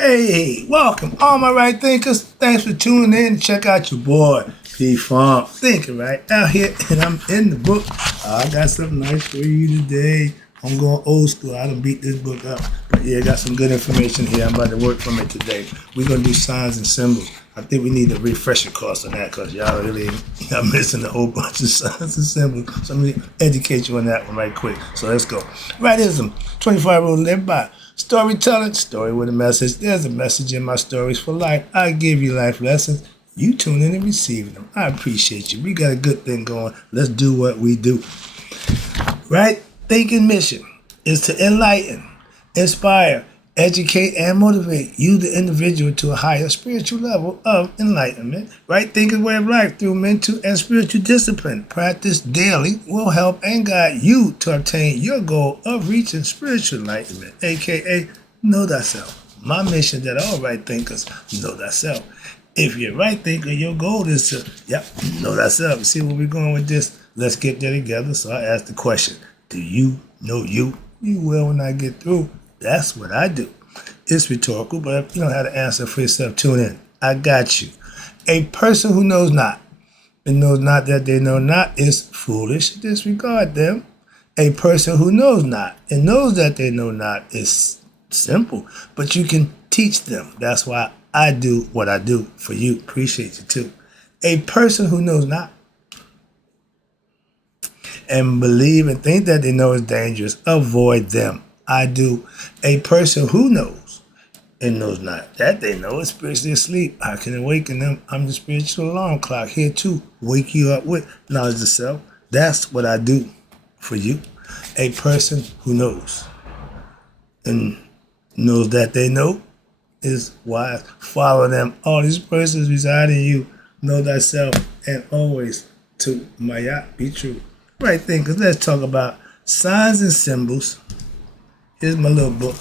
Hey, welcome, all my right thinkers. Thanks for tuning in. Check out your boy, P Funk, thinking right out here, and I'm in the book. I got something nice for you today. I'm going old school. I done beat this book up, but yeah, I got some good information here. I'm about to work from it today. We're gonna do signs and symbols. I think we need a refresher course on that because y'all really y'all missing a whole bunch of signs and symbols. So I'm gonna educate you on that one right quick. So let's go. Rightism, 25 rules to live by. Storytelling, story with a message. There's a message in my stories for life. I give you life lessons. You tune in and receive them. I appreciate you. We got a good thing going. Let's do what we do. Right? Thinking mission is to enlighten, inspire, educate, and motivate you, the individual, to a higher spiritual level of enlightenment. Right thinking way of life through mental and spiritual discipline. Practice daily will help and guide you to obtain your goal of reaching spiritual enlightenment, aka know thyself. My mission that all right thinkers know thyself. If you're a right thinker, your goal is to, know thyself. See where we're going with this? Let's get there together. So I ask the question, do you know you? You will when I get through. That's what I do. It's rhetorical, but if you don't have the answer for yourself, tune in. I got you. A person who knows not and knows not that they know not is foolish. Disregard them. A person who knows not and knows that they know not is simple, but you can teach them. That's why I do what I do for you. Appreciate you too. A person who knows not and believe and think that they know is dangerous, avoid them. I do. A person who knows and knows not that they know is spiritually asleep. I can awaken them. I'm the spiritual alarm clock here to wake you up with knowledge of self. That's what I do for you. A person who knows and knows that they know is wise. Follow them. All these persons reside in you. Know thyself and always to Maya be true. Right thinkers, let's talk about signs and symbols. Here's my little book.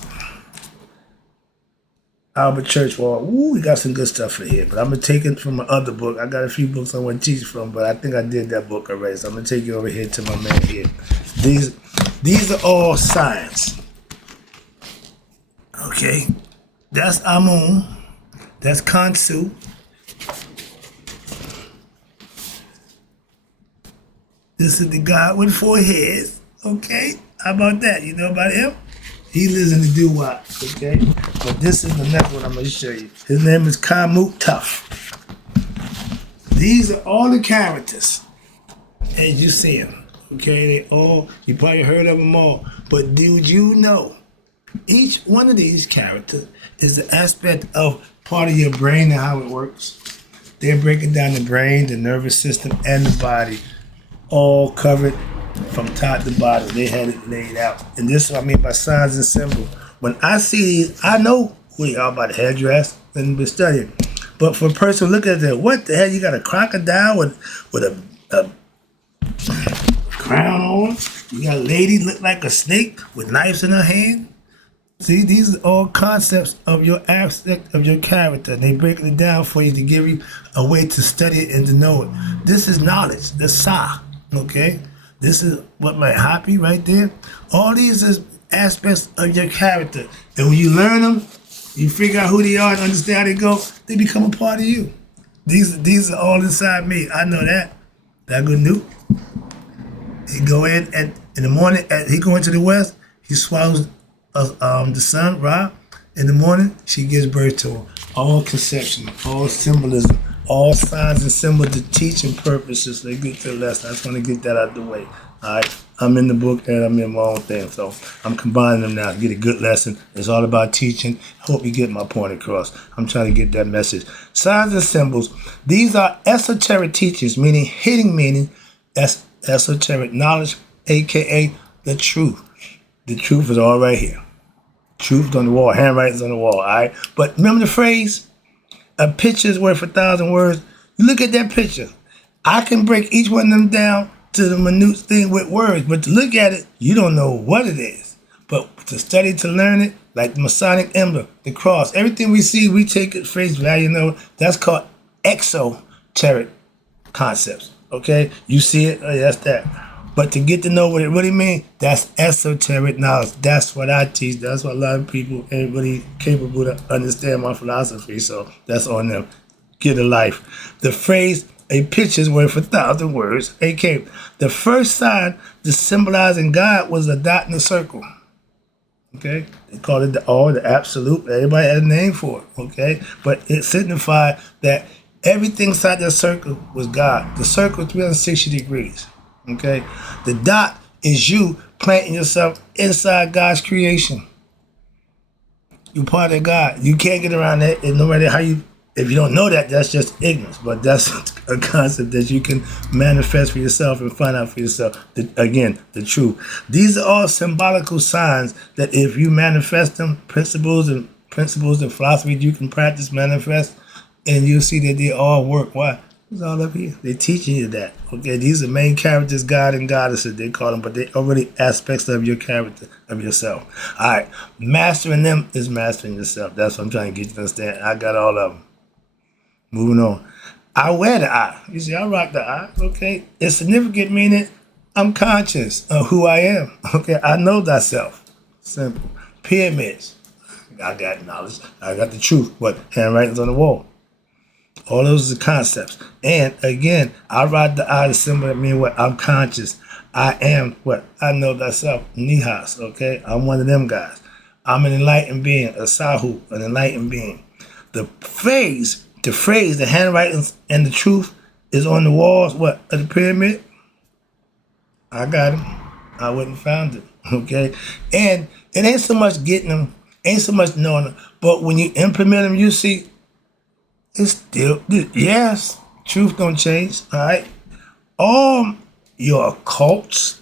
Albert Churchward. Ooh, we got some good stuff in here, but I'm going to take it from my other book. I got a few books I want to teach from, but I think I did that book already, so I'm going to take you over here to my man here. These are all signs. Okay, that's Amun. That's Kansu. This is the God with 4 heads. Okay, how about that? You know about him? He lives in the doo-wop, okay? But this is the next one I'm going to show you. His name is Kamut Tough. These are all the characters as you see them, okay? They all, you probably heard of them all. But do you know each one of these characters is the aspect of part of your brain and how it works? They're breaking down the brain, the nervous system, and the body, all covered from top to bottom. They had it laid out. And this is what I mean by signs and symbols. When I see these, I know who they are by the headdress and been studying. But for a person look at that, what the hell? You got a crocodile with a crown on? You got a lady look like a snake with knives in her hand? See, these are all concepts of your aspect of your character. They breaking it down for you to give you a way to study it and to know it. This is knowledge, the Sa, okay? This is what my happy right there. All these is aspects of your character. And when you learn them, you figure out who they are and understand how they go, they become a part of you. These are all inside me. I know that. That good new. He go in and in the morning, he go into the west, he swallows the sun, Ra. In the morning, she gives birth to him. All conception, all symbolism, all signs and symbols to teaching purposes. They get to the lesson. I just want to get that out of the way. All right, I'm in the book and I'm in my own thing, so I'm combining them now to get a good lesson. It's all about teaching. Hope you get my point across. I'm trying to get that message. Signs and symbols. These are esoteric teachings, meaning hidden meaning, esoteric knowledge, aka the truth. The truth is all right here. Truth on the wall, handwritings on the wall, all right? But remember the phrase, a picture is worth 1,000 words. You look at that picture. I can break each one of them down to the minute thing with words, but to look at it, you don't know what it is. But to study, to learn it, like the Masonic emblem, the cross, everything we see, we take it face value. That's called exoteric concepts, okay? You see it, oh, yeah, that's that. But to get to know what it really means, that's esoteric knowledge. That's what I teach. That's what a lot of people ain't really capable to understand my philosophy. So that's on them. Get a life. The phrase, a picture is worth 1,000 words. AK. The first sign to symbolizing God was a dot in a circle. Okay? They called it the absolute. Everybody had a name for it. Okay? But it signified that everything inside that circle was God. The circle 360 degrees. Okay? The dot is you planting yourself inside God's creation. You're part of God. You can't get around that. And no matter how you, if you don't know that, that's just ignorance. But that's a concept that you can manifest for yourself and find out for yourself. Again, the truth. These are all symbolical signs that if you manifest them, principles and philosophy you can practice, manifest, and you'll see that they all work. Why? It's all up here. They're teaching you that. Okay, these are main characters, God and goddesses, they call them, but they already aspects of your character, of yourself. All right, mastering them is mastering yourself. That's what I'm trying to get you to understand. I got all of them. Moving on. I wear the eye. You see, I rock the eye. Okay, it's significant, meaning I'm conscious of who I am. Okay, I know thyself. Simple. Pyramids. I got knowledge. I got the truth. What? Handwritings on the wall. All those are concepts. And again, I ride the eye, the symbol that means what? I'm conscious. I am what? I know thyself. Nihas, okay? I'm one of them guys. I'm an enlightened being, a sahu, an enlightened being. The phrase, the handwritings and the truth is on the walls, what? Of the pyramid? I got them. I wouldn't found it, okay? And it ain't so much getting them, ain't so much knowing them, but when you implement them, you see, it's still, yes, truth don't change, all right? All your cults,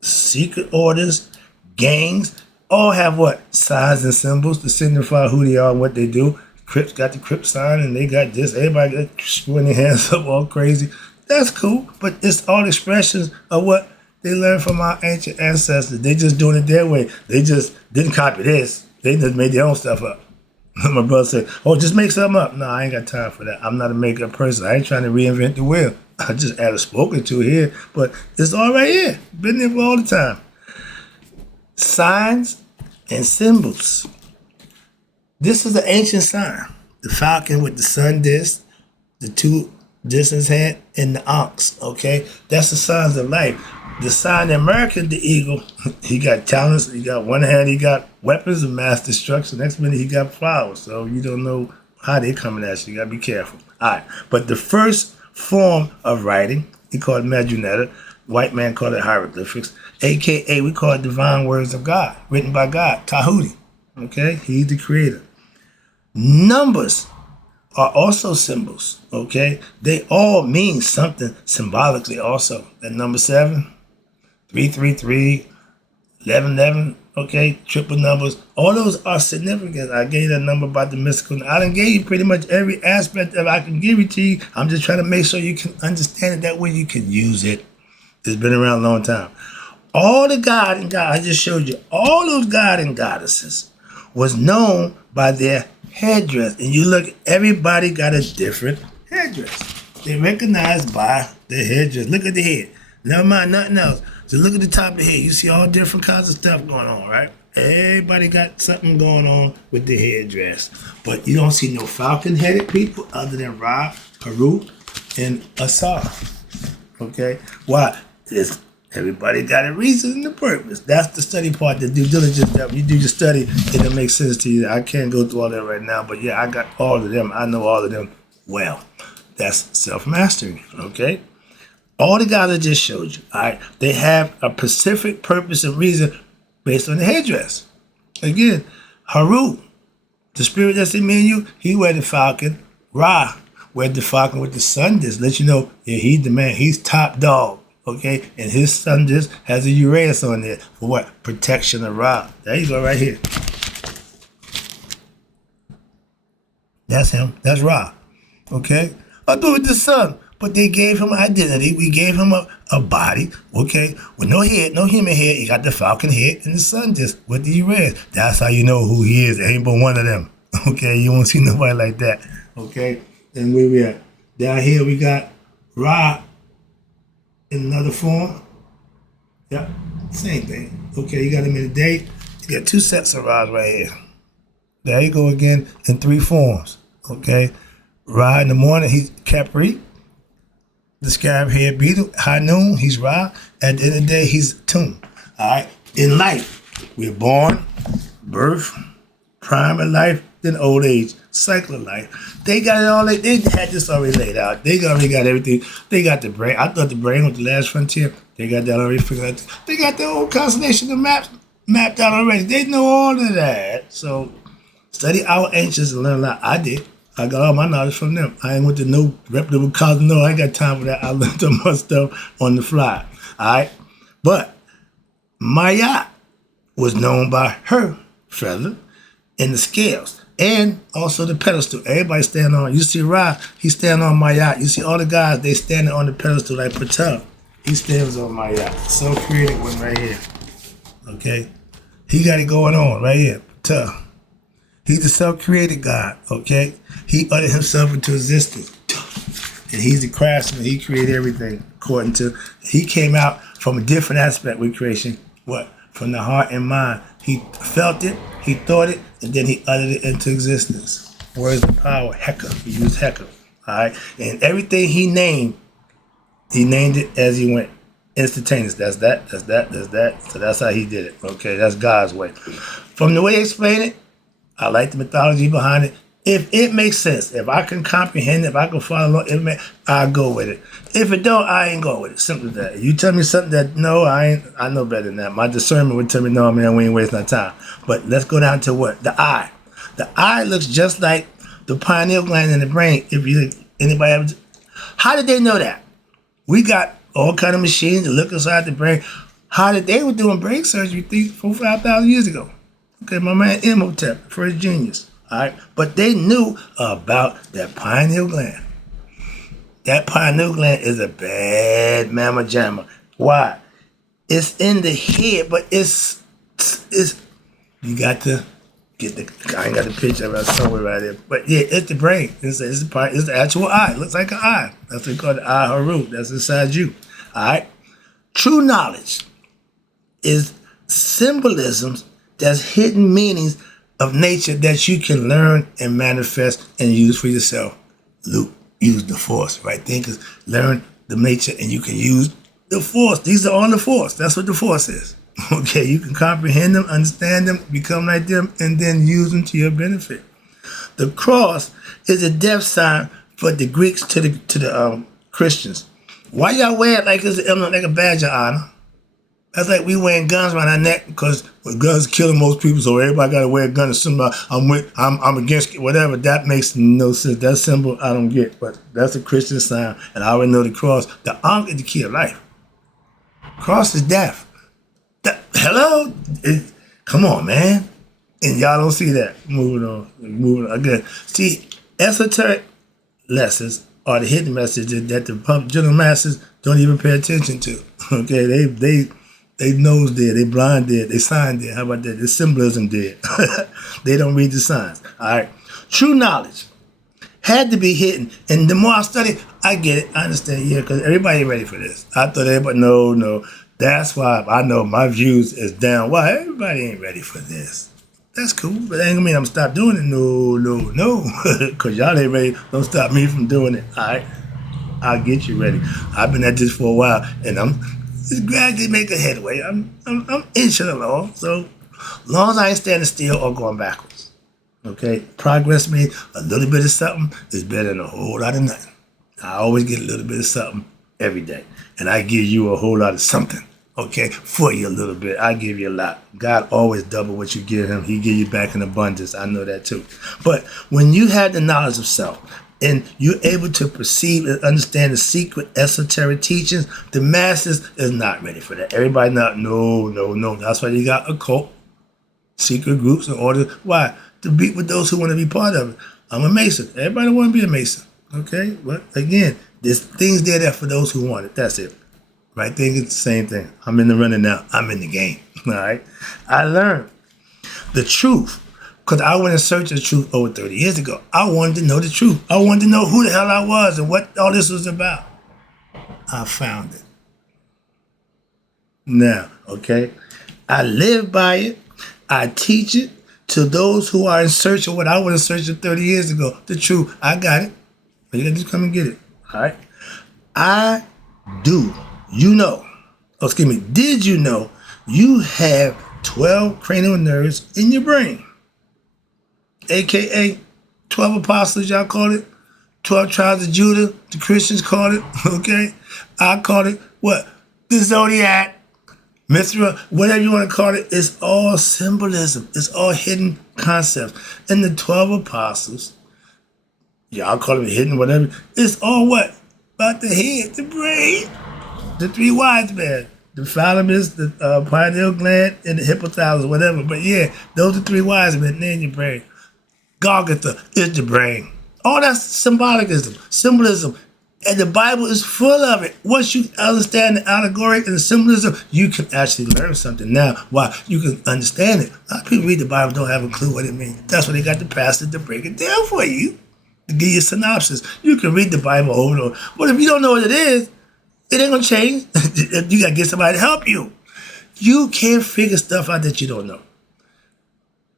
secret orders, gangs, all have what? Signs and symbols to signify who they are and what they do. Crips got the Crip sign and they got this. Everybody got screwing their hands up all crazy. That's cool, but it's all expressions of what they learned from our ancient ancestors. They just doing it their way. They just didn't copy this. They just made their own stuff up. My brother said, oh, just make something up. No, I ain't got time for that. I'm not a makeup person. I ain't trying to reinvent the wheel. I just added spoken to here, but it's all right here. Been there for all the time. Signs and symbols. This is an ancient sign. The falcon with the sun disc, the two distance hand, and the ox, okay? That's the signs of life. The sign in America, the eagle, he got talents. He got one hand, he got weapons of mass destruction. Next minute, he got flowers. So you don't know how they coming at you. You got to be careful. All right. But the first form of writing, he called it Madrunetta. White man called it hieroglyphics. AKA, we call it divine words of God, written by God, Tahuti. Okay? He's the creator. Numbers are also symbols. Okay? They all mean something symbolically also. That number 7. 333, 1111, okay, triple numbers. All those are significant. I gave you that number about the mystical. I done gave you pretty much every aspect that I can give it to you. I'm just trying to make sure you can understand it. That way you can use it. It's been around a long time. All the God and God, I just showed you, all those God and goddesses was known by their headdress. And you look, everybody got a different headdress. They recognized by their headdress. Look at the head. Never mind nothing else. So look at the top of the head. You see all different kinds of stuff going on, right? Everybody got something going on with the headdress. But you don't see no falcon-headed people other than Ra, Haru, and Asar. Okay? Why? Everybody got a reason and a purpose. That's the study part, the due diligence that you do your study, it'll make sense to you. I can't go through all that right now, but yeah, I got all of them. I know all of them well. That's self-mastery, okay? All the guys I just showed you, all right, they have a specific purpose and reason based on the headdress. Again, Haru, the spirit that's in me and you, he wear the falcon. Ra wear the falcon with the sun disc. Let you know, yeah, he's the man. He's top dog, okay? And his sun disc has a Uranus on there for what? Protection of Ra. There you go, right here. That's him. That's Ra, okay? I'll do it with the sun. But they gave him identity. We gave him a body, okay, with no head, no human head. He got the falcon head and the sun disc with the Uranus. That's how you know who he is. There ain't but one of them, okay? You won't see nobody like that, okay? And where we at? Down here we got Ra in another form, Yeah, same thing. Okay, you got him in the day. You got two sets of rods right here. There you go again in three forms. Okay, Ra in the morning, he's Capri. The scarab head beetle, high noon, he's Ra. At the end of the day, he's Tun. All right, in life, we're born, birth, prime of life, then old age, cycle of life. They got it all. They had this already laid out. They already got everything. They got the brain. I thought the brain was the last frontier. They got that already figured out. They got the whole constellation of maps mapped out already. They know all of that. So study our ancients and learn a lot. I did. I got all my knowledge from them. I ain't went to no reputable college. No, I ain't got time for that. I learned all my stuff on the fly. All right? But Maya was known by her feather and the scales and also the pedestal. Everybody stand on. You see Ra, he stand on Maya. You see all the guys, they standing on the pedestal like Patel. He stands on Maya. So creative one right here. Okay? He got it going on right here. Patel. He's the self-created God, okay? He uttered himself into existence. And he's the craftsman. He created everything according to... He came out from a different aspect with creation. What? From the heart and mind. He felt it, he thought it, and then he uttered it into existence. Words of power, Heka. He used Heka, all right? And everything he named it as he went. Instantaneous. That's that, that's that, that's that. So that's how he did it, okay? That's God's way. From the way they explain it, I like the mythology behind it. If it makes sense, if I can comprehend it, if I can follow along, I'll go with it. If it don't, I ain't going with it. Simple as that. You tell me something that, no, I know better than that. My discernment would tell me, no, man, we ain't wasting our time. But let's go down to what? The eye. The eye looks just like the pineal gland in the brain. Anybody ever, how did they know that? We got all kind of machines that look inside the brain. How did they were doing brain surgery 4,000-5,000 years ago? Okay, my man Imhotep, first genius. All right, but they knew about that pineal gland. That pineal gland is a bad mamma jamma. Why? It's in the head, but it's you got to get the. I ain't got the picture of it somewhere right there, but yeah, it's the brain. It's the actual eye. It looks like an eye. That's what they call the eye haru. That's inside you. All right. True knowledge is symbolisms. That's hidden meanings of nature that you can learn and manifest and use for yourself. Use the force, right? Thinkers learn the nature and you can use the force. These are all the force. That's what the force is. Okay, you can comprehend them, understand them, become like them, and then use them to your benefit. The cross is a death sign for the Greeks to the Christians. Why y'all wear it like it's like a badge of honor? That's like we wearing guns around our neck because guns killing most people, so everybody got to wear a gun. Somebody, I'm against whatever. That makes no sense. That symbol I don't get, but that's a Christian sign, and I already know the cross. The ankh is the key of life. Cross is death. Hello, come on, man, and y'all don't see that. Moving on again. See, esoteric lessons are the hidden messages that the general masses don't even pay attention to. Okay, they nose dead, they blind dead, they sign dead. How about that? The symbolism dead. They don't read the signs. All right. True knowledge had to be hidden. And the more I study, I get it. I understand. Yeah, because everybody ain't ready for this. I thought everybody, no. That's why I know my views is down. Why? Everybody ain't ready for this. That's cool, but that ain't gonna mean I'm gonna stop doing it. No. Because y'all ain't ready. Don't stop me from doing it. All right. I'll get you ready. I've been at this for a while, and I'm just gradually making headway. I'm inching along. So long as I ain't standing still or going backwards. Okay? Progress means a little bit of something is better than a whole lot of nothing. I always get a little bit of something every day. And I give you a whole lot of something. Okay? For you a little bit. I give you a lot. God always double what you give him. He give you back in abundance. I know that too. But when you have the knowledge of self, and you're able to perceive and understand the secret esoteric teachings, the masses is not ready for that. Everybody not, no. That's why you got occult, secret groups in order, why? To be with those who want to be part of it. I'm a Mason. Everybody want to be a Mason, okay? But again, there's things there for those who want it. That's it. Right thing is the same thing. I'm in the running now. I'm in the game, all right? I learned the truth. Because I went in search of the truth over 30 years ago. I wanted to know the truth. I wanted to know who the hell I was and what all this was about. I found it. now, okay? I live by it. I teach it to those who are in search of what I was in search of 30 years ago. The truth. I got it. But you got to just come and get it. All right? I do. You know. Oh, excuse me. Did you know you have 12 cranial nerves in your brain? AKA 12 apostles, y'all call it. 12 tribes of Judah, the Christians call it. Okay? I call it what? The Zodiac. Mithra, whatever you want to call it, it's all symbolism. It's all hidden concepts. And the 12 apostles, y'all call it hidden, whatever, it's all what? About the head, the brain, the three wise men, the thalamus, the pineal gland, and the hypothalamus, whatever. But yeah, those are three wise men, they're in your brain. Golgotha is the brain. All that's symbolicism, symbolism. And the Bible is full of it. Once you understand the allegory and the symbolism, you can actually learn something. Now, why? You can understand it. A lot of people read the Bible don't have a clue what it means. That's why they got the pastor to break it down for you, to give you a synopsis. You can read the Bible over and over. But if you don't know what it is, it ain't going to change. You got to get somebody to help you. You can't figure stuff out that you don't know.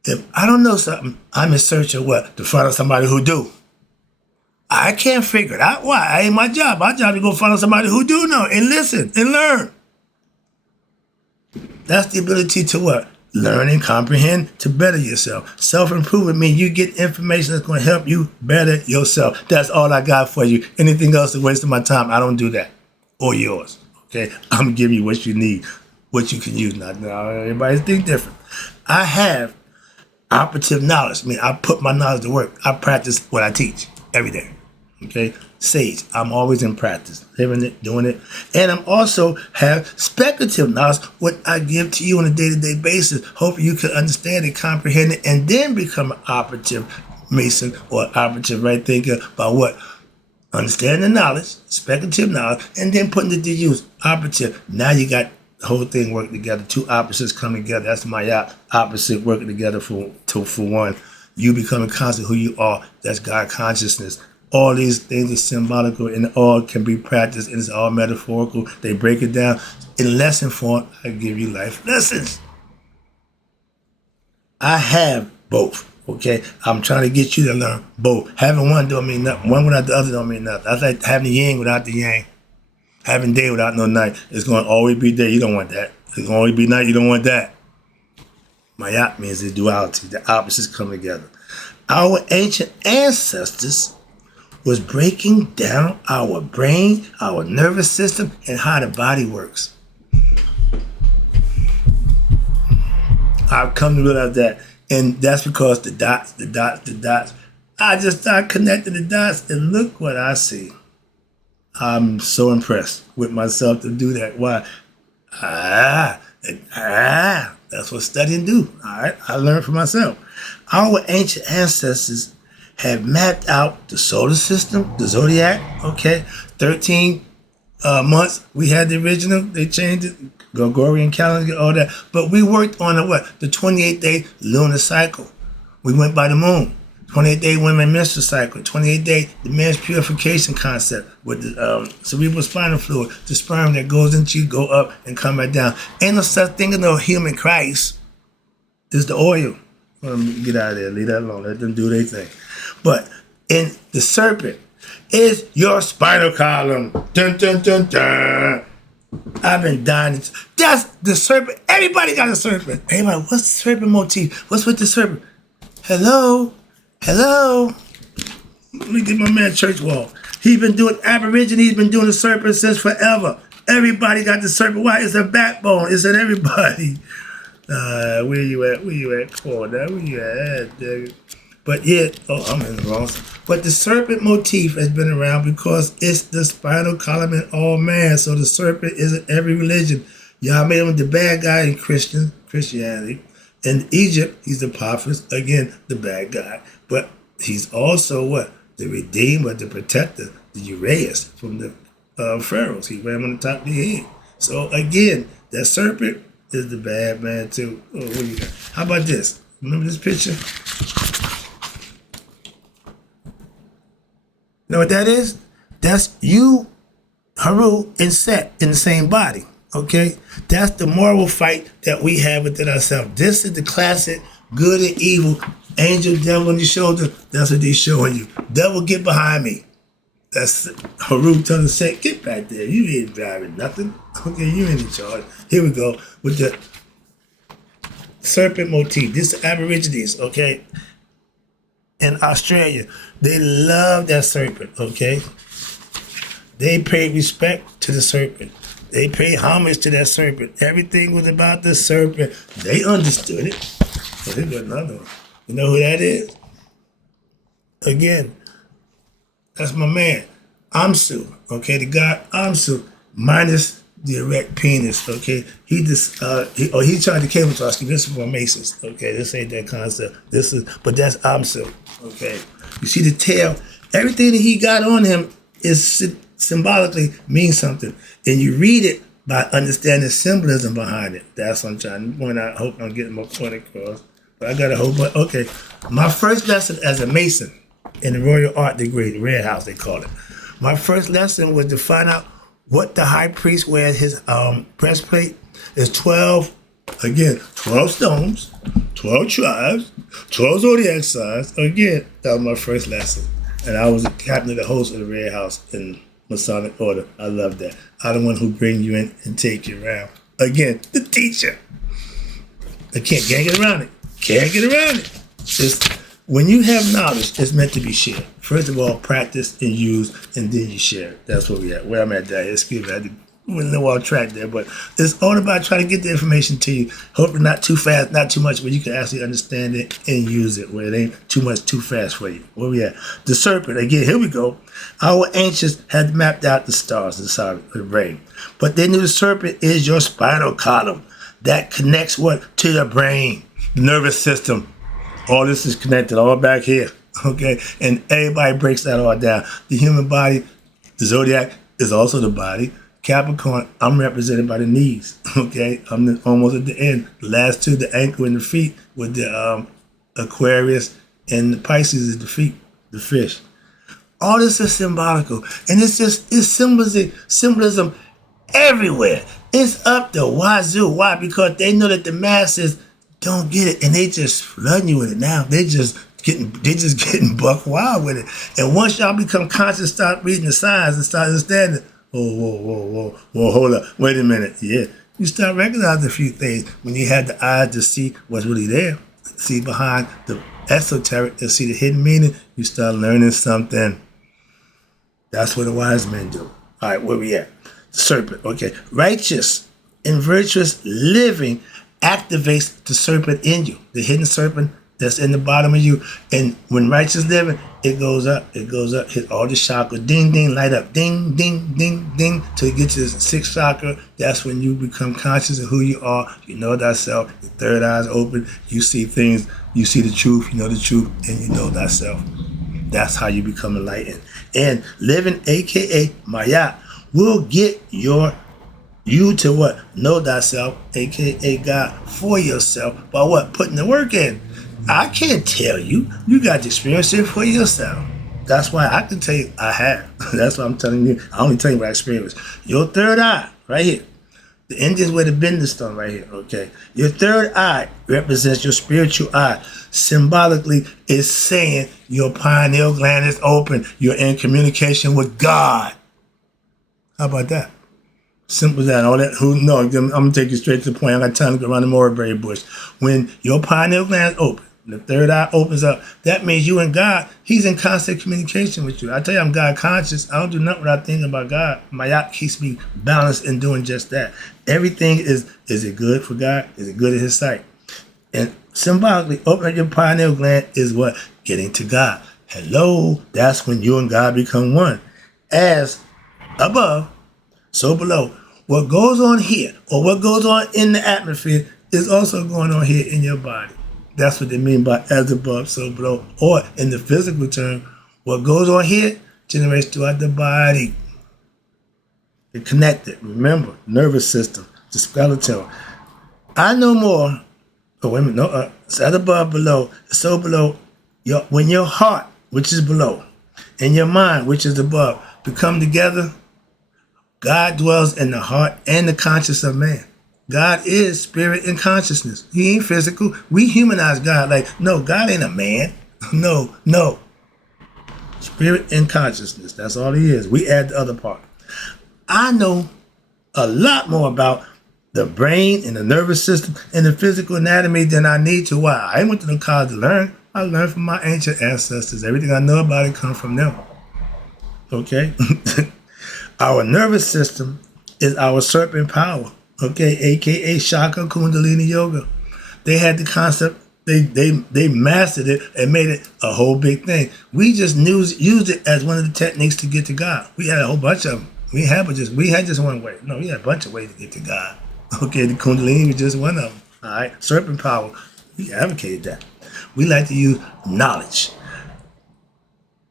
If I don't know something, I'm in search of what? To find out somebody who do. I can't figure it out. Why? I ain't my job. My job is to go find somebody who do know and listen and learn. That's the ability to what? Learn and comprehend to better yourself. Self-improvement means you get information that's going to help you better yourself. That's all I got for you. Anything else is a waste of my time. I don't do that. Or yours. Okay? I'm going to give you what you need, what you can use. Now, everybody think different. I have operative knowledge. I mean, I put my knowledge to work. I practice what I teach every day. Okay, sage. I'm always in practice, living it, doing it. And I'm also have speculative knowledge, what I give to you on a day-to-day basis. Hopefully you can understand it, comprehend it, and then become an operative Mason or operative right thinker by what? Understanding the knowledge, speculative knowledge, and then putting it to use. Operative. Now you got the whole thing working together. Two opposites coming together. That's my opposite working together for one. You becoming conscious who you are. That's God consciousness. All these things are symbolical and all can be practiced and it's all metaphorical. They break it down. In lesson form, I give you life lessons. I have both, okay? I'm trying to get you to learn both. Having one don't mean nothing. One without the other don't mean nothing. That's like having the yin without the yang. Having day without no night. It's going to always be day. You don't want that. It's going to always be night. You don't want that. Mayat means the duality. The opposites come together. Our ancient ancestors was breaking down our brain, our nervous system, and how the body works. I've come to realize that, and that's because the dots. I just start connecting the dots, and look what I see. I'm so impressed with myself to do that. Why? That's what studying do. All right, I learned for myself. Our ancient ancestors have mapped out the solar system, the zodiac, okay? 13 months. We had the original. They changed it. Gregorian calendar, all that. But we worked on the 28-day lunar cycle. We went by the moon. 28-day women menstrual cycle. 28-day the man's purification concept with the cerebral spinal fluid. The sperm that goes into you, go up and come back down. Ain't no such thing as no human Christ. It's the oil. Get out of there. Leave that alone. Let them do their thing. But in the serpent is your spinal column. Dun, dun, dun, dun. I've been dying. That's the serpent. Everybody got a serpent. Everybody, what's the serpent motif? What's with the serpent? Hello? Let me get my man Church Wall. He's been doing Aborigine. He's been doing the serpent since forever. Everybody got the serpent. Why? It's a backbone. It's in everybody. Where you at? Come on now. Where you at, dude? But yeah, I'm in the wrong. But the serpent motif has been around because it's the spinal column in all man. So the serpent is in every religion. Y'all made him the bad guy in Christianity. In Egypt, he's the Apophis, again, the bad guy. But he's also what? The redeemer, the protector, the Uraeus from the pharaohs. He ran on the top of the head. So again, that serpent is the bad man too. Oh, what do you got? How about this? Remember this picture? You know what that is? That's you, Haru, and Set in the same body. Okay? That's the moral fight that we have within ourselves. This is the classic good and evil, angel, devil on your shoulder. That's what they're showing you. Devil, get behind me. That's Haru telling Satan, get back there. You ain't driving nothing. Okay, you ain't in charge. Here we go with the serpent motif. This is Aborigines, okay? In Australia, they love that serpent, okay? They pay respect to the serpent. They pay homage to that serpent. Everything was about the serpent. They understood it. But here's another one. You know who that is? Again, that's my man, Amsu, okay? The god Amsu, minus the erect penis, okay? He just, he tried to kill him, so this is for Masons, okay? This ain't that concept. But that's Amsu, okay? You see the tail? Everything that he got on him is symbolically means something. And you read it by understanding symbolism behind it. That's what I'm trying to point out. I hope I'm getting my point across. But I got a whole bunch. Okay, my first lesson as a Mason in the Royal Art degree, the Red House they call it. My first lesson was to find out what the high priest wears his breastplate is 12 stones, 12 tribes, 12 zodiac signs. Again, that was my first lesson. And I was the captain of the host of the Red House in Masonic Order. I love that. I'm the one who bring you in and take you around. Again, the teacher. I can't get around it. Can't get around it. When you have knowledge, it's meant to be shared. First of all, practice and use, and then you share it. That's where we at. Where I'm at that. Excuse me, I didn't know off track there, but it's all about trying to get the information to you. Hopefully not too fast, not too much, but you can actually understand it and use it where it ain't too much too fast for you. Where we at? The serpent. Again, here we go. Our ancients had mapped out the stars inside of the brain, but they knew the serpent is your spinal column that connects what? To your brain, the nervous system. All this is connected all back here, okay? And everybody breaks that all down. The human body, the zodiac is also the body. Capricorn, I'm represented by the knees, okay? I'm almost at the end. The last two, the ankle and the feet, with the Aquarius, and the Pisces is the feet, the fish. All this is symbolical. And it's symbolism everywhere. It's up the wazoo. Why? Because they know that the masses don't get it, and they just flooding you with it now. They just getting buck wild with it. And once y'all become conscious, start reading the signs and start understanding, whoa, hold up, wait a minute. Yeah, you start recognizing a few things when you have the eyes to see what's really there, see behind the esoteric and see the hidden meaning. You start learning something. That's what the wise men do. All right, where we at? The serpent. Okay, righteous and virtuous living activates the serpent in you, the hidden serpent that's in the bottom of you. And when righteous living, it goes up, hit all the chakras, ding, ding, light up, ding, ding, ding, ding, till you get to the sixth chakra. That's when you become conscious of who you are. You know thyself. Your third eye's open. You see things. You see the truth. You know the truth, and you know thyself. That's how you become enlightened. And living, aka Maya, will get you to what? Know thyself, aka God, for yourself by what? Putting the work in. I can't tell you. You got to experience it for yourself. That's why I can tell you I have. That's why I'm telling you. I only tell you about experience. Your third eye, right here. The Indians wear the bender stone right here, okay? Your third eye represents your spiritual eye. Symbolically, it's saying your pineal gland is open. You're in communication with God. How about that? Simple as that. All that. I'm gonna take you straight to the point. I got time to go around the mulberry bush. When your pineal gland is open, the third eye opens up, that means you and God, he's in constant communication with you. I tell you, I'm God conscious. I don't do nothing without thinking about God. My yacht keeps me balanced in doing just that. Everything is it good for God? Is it good in his sight? And symbolically, opening your pineal gland is what? Getting to God. Hello, that's when you and God become one. As above, so below. What goes on here, or what goes on in the atmosphere, is also going on here in your body. That's what they mean by as above, so below. Or in the physical term, what goes on here generates throughout the body. They're connected. Remember, nervous system, the skeleton. I know more. Oh, wait a minute. No, it's as above, below. So below. When your heart, which is below, and your mind, which is above, become together, God dwells in the heart and the conscience of man. God is spirit and consciousness. He ain't physical. We humanize God like, no, God ain't a man. No. Spirit and consciousness. That's all he is. We add the other part. I know a lot more about the brain and the nervous system and the physical anatomy than I need to. Why? I went to the college to learn. I learned from my ancient ancestors. Everything I know about it comes from them. Okay? Our nervous system is our serpent power. Okay? AKA Shaka Kundalini Yoga. They had the concept. They mastered it and made it a whole big thing. We just used it as one of the techniques to get to God. We had a whole bunch of them. We had just one way. No, we had a bunch of ways to get to God. Okay, the Kundalini was just one of them. All right, serpent power. We advocated that. We like to use knowledge,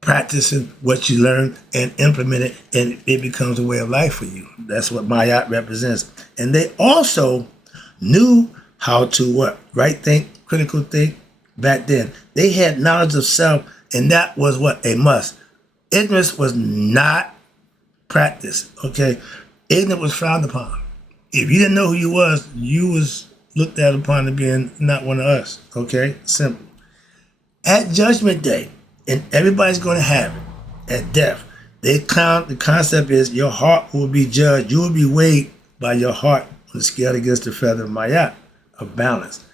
practicing what you learn and implement it, and it becomes a way of life for you. That's what Mayat represents. And they also knew how to what? Right think, critical think. Back then, they had knowledge of self, and that was what? A must. Ignorance was not practiced. Okay, ignorance was frowned upon. If you didn't know who you was looked at upon as being not one of us. Okay, simple. At Judgment Day, and everybody's going to have it. At death, the concept is your heart will be judged. You will be weighed by your heart on the scale against the feather of Mayat, of balance.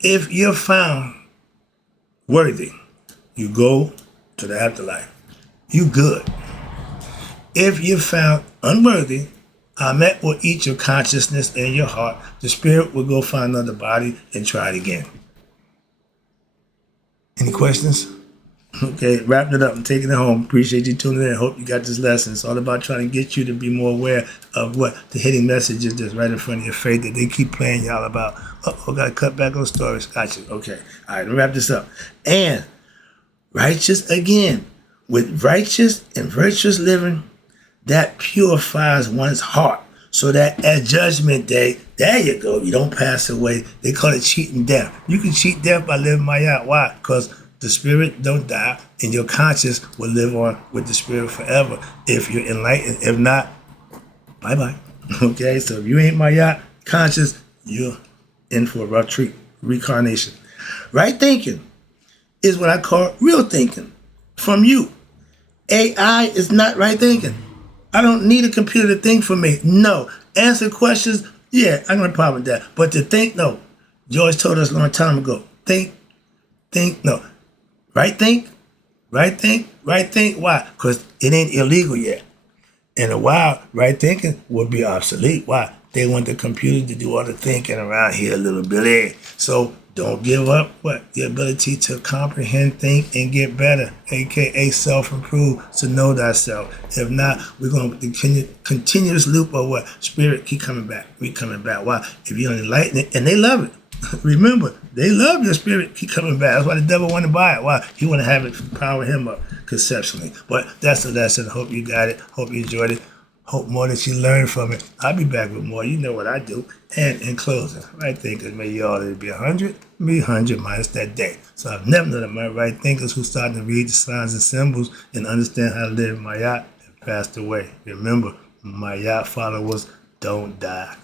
If you're found worthy, you go to the afterlife. You good. If you're found unworthy, Amet will eat your consciousness and your heart. The spirit will go find another body and try it again. Any questions? Okay, wrapping it up and taking it home. Appreciate you tuning in. Hope you got this lesson. It's all about trying to get you to be more aware of what the hidden messages that's right in front of your face that they keep playing y'all about. Oh, got to cut back on stories. Gotcha. Okay. All right, let me wrap this up. And righteous again. With righteous and virtuous living, that purifies one's heart. So that at Judgment Day, there you go, you don't pass away. They call it cheating death. You can cheat death by living Mayat. Why? Because the spirit don't die, and your conscience will live on with the spirit forever if you're enlightened. If not, bye-bye. Okay, so if you ain't Mayat conscious, you're in for a rough treat, reincarnation. Right thinking is what I call real thinking from you. AI is not right thinking. I don't need a computer to think for me. No. Answer questions, yeah, I got no problem with that. But to think, no. George told us a long time ago, think, no. Right think. Why? Because it ain't illegal yet. In a while, right thinking will be obsolete. Why? They want the computer to do all the thinking around here, little Billy. So don't give up the ability to comprehend, think, and get better, aka self-improve, to know thyself. If not, we're going to continue this loop of what? Spirit keep coming back. We coming back. Why? If you don't enlighten it, and they love it. Remember, they love your spirit keep coming back. That's why the devil want to buy it. Why? He want to have it power him up conceptually. But that's the lesson. Hope you got it. Hope you enjoyed it. Hope more that you learn from it. I'll be back with more. You know what I do. And in closing, right thinkers, may you all be 100, be 100 minus that day. So I've never known that my right thinkers who started to read the signs and symbols and understand how to live Mayat have passed away. Remember, Mayat followers don't die.